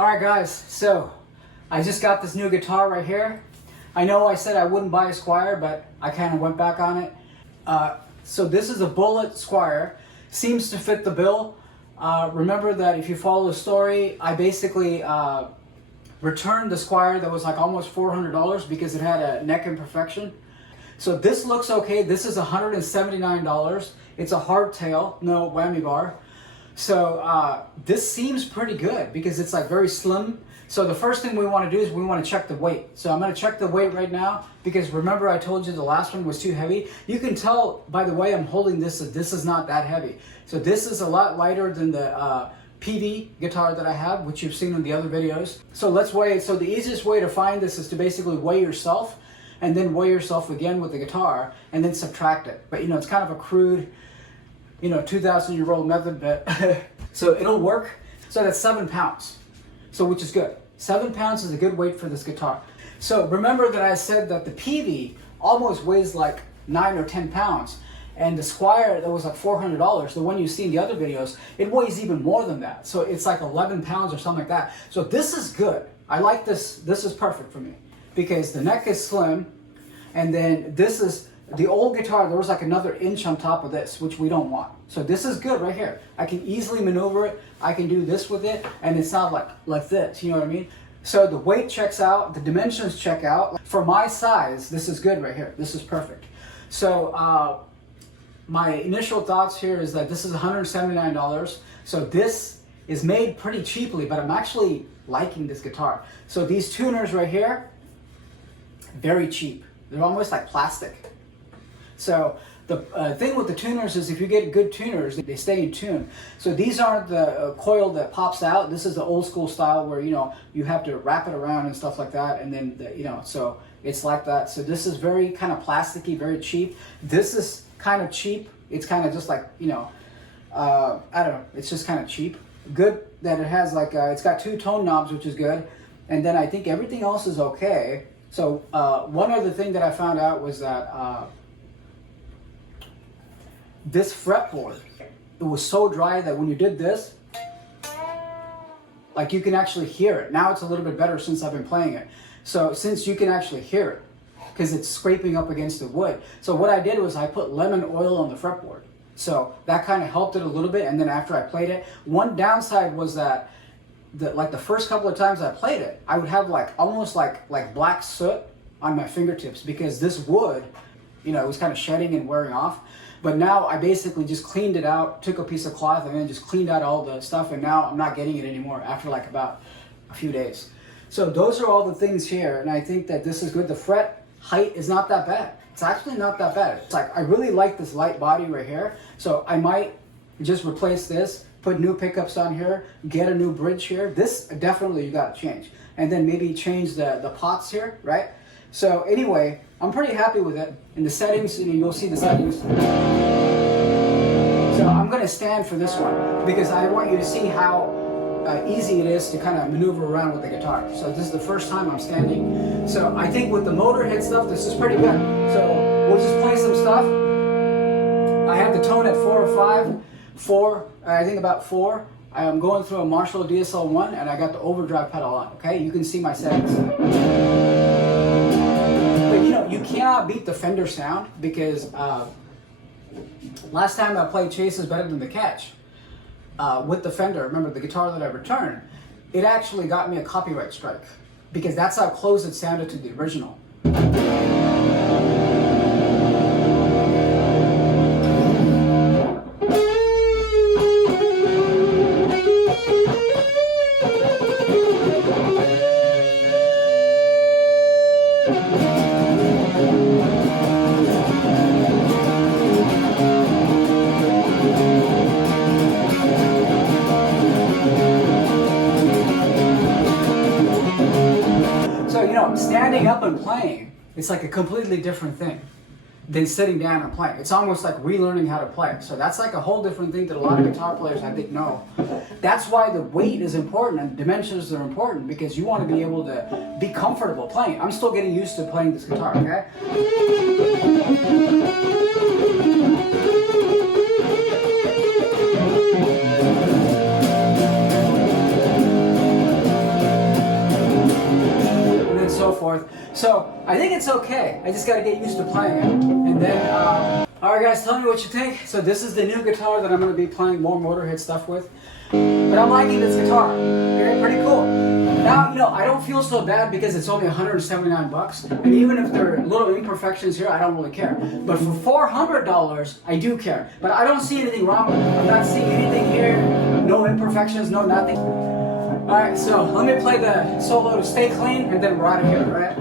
Alright guys, so I just got this new guitar right here. I know I said I wouldn't buy a Squier, but I kind of went back on it. So this is a Bullet Squier. Seems to fit the bill. Remember that if you follow the story, I basically returned the Squier that was like almost $400 because it had a neck imperfection. So this looks okay. This is $179. It's a hardtail, no whammy bar. So this seems pretty good because it's like very slim. So the first thing we want to do is we want to check the weight. So I'm going to check the weight right now because remember I told you the last one was too heavy. You can tell by the way I'm holding this that this is not that heavy. So this is a lot lighter than the PV guitar that I have, which you've seen in the other videos. So let's weigh it. So the easiest way to find this is to basically weigh yourself and then weigh yourself again with the guitar and then subtract it. But you know, it's kind of a crude, 2,000-year-old method, but so it'll work. So that's 7 pounds. So which is good. 7 pounds is a good weight for this guitar. So remember that I said that the PV almost weighs like 9 or 10 pounds. And the Squier that was like $400, the one you see in the other videos, it weighs even more than that. So it's like 11 pounds or something like that. So this is good. I like this. This is perfect for me because the neck is slim. And then this is the old guitar. There was like another inch on top of this, which we don't want. So this is good right here. I can easily maneuver it. I can do this with it. And it's not like this. You know what I mean? So the weight checks out. The dimensions check out. For my size, this is good right here. This is perfect. So my initial thoughts here is that this is $179. So this is made pretty cheaply, but I'm actually liking this guitar. So these tuners right here, very cheap. They're almost like plastic. So the thing with the tuners is if you get good tuners, they stay in tune. So these aren't the coil that pops out. This is the old school style where, you have to wrap it around and stuff like that. And then, so it's like that. So this is very kind of plasticky, very cheap. This is kind of cheap. It's kind of just like, I don't know. It's just kind of cheap. Good that it has like, it's got 2 tone knobs, which is good. And then I think everything else is okay. So one other thing that I found out was that this fretboard, it was so dry that when you did this, like you can actually hear it. Now it's a little bit better since I've been playing it. So since you can actually hear it, because it's scraping up against the wood. So what I did was I put lemon oil on the fretboard. So that kind of helped it a little bit. And then after I played it, one downside was that the first couple of times I played it, I would have like almost like black soot on my fingertips because this wood, it was kind of shedding and wearing off. But now I basically just cleaned it out, took a piece of cloth and then just cleaned out all the stuff, and now I'm not getting it anymore after like about a few days. So those are all the things here, and I think that this is good. The fret height is not that bad. It's actually not that bad. It's like, I really like this light body right here. So I might just replace this, put new pickups on here, get a new bridge here. This definitely you gotta change. And then maybe change the pots here, right? So anyway, I'm pretty happy with it. In the settings, you'll see the settings. So I'm gonna stand for this one because I want you to see how easy it is to kind of maneuver around with the guitar. So this is the first time I'm standing. So I think with the Motorhead stuff, this is pretty good. So we'll just play some stuff. I have the tone at 4 or 5. 4, I think about 4. I'm going through a Marshall DSL-1 and I got the Overdrive pedal on, okay? You can see my settings. But you cannot beat the Fender sound because last time I played Chase is Better Than the Catch with the Fender, remember the guitar that I returned, it actually got me a copyright strike because that's how close it sounded to the original. Standing up and playing, it's like a completely different thing than sitting down and playing. It's almost like relearning how to play. So that's like a whole different thing that a lot of guitar players I think know. That's why the weight is important and dimensions are important because you want to be able to be comfortable playing. I'm still getting used to playing this guitar, okay? forth. So I think it's okay. I just got to get used to playing it. And then, all right, guys, tell me what you think. So this is the new guitar that I'm going to be playing more Motorhead stuff with. But I'm liking this guitar. Okay, pretty cool. Now, you know, I don't feel so bad because it's only 179 bucks. And even if there are little imperfections here, I don't really care. But for $400, I do care. But I don't see anything wrong with it. I'm not seeing anything here. No imperfections, no nothing. Alright, so let me play the solo to Stay Clean, and then we're out of here, alright?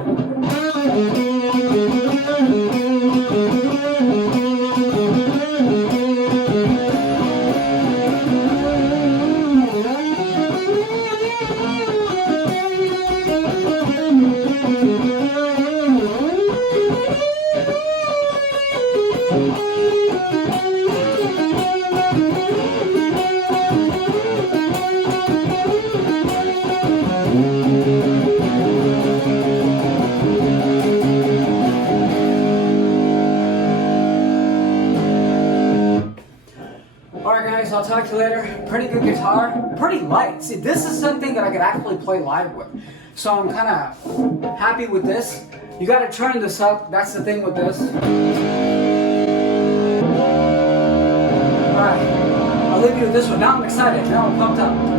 Alright guys, I'll talk to you later. Pretty good guitar, pretty light. See, this is something that I could actually play live with. So I'm kind of happy with this. You got to turn this up, that's the thing with this. Alright, I'll leave you with this one. Now I'm excited, now I'm pumped up.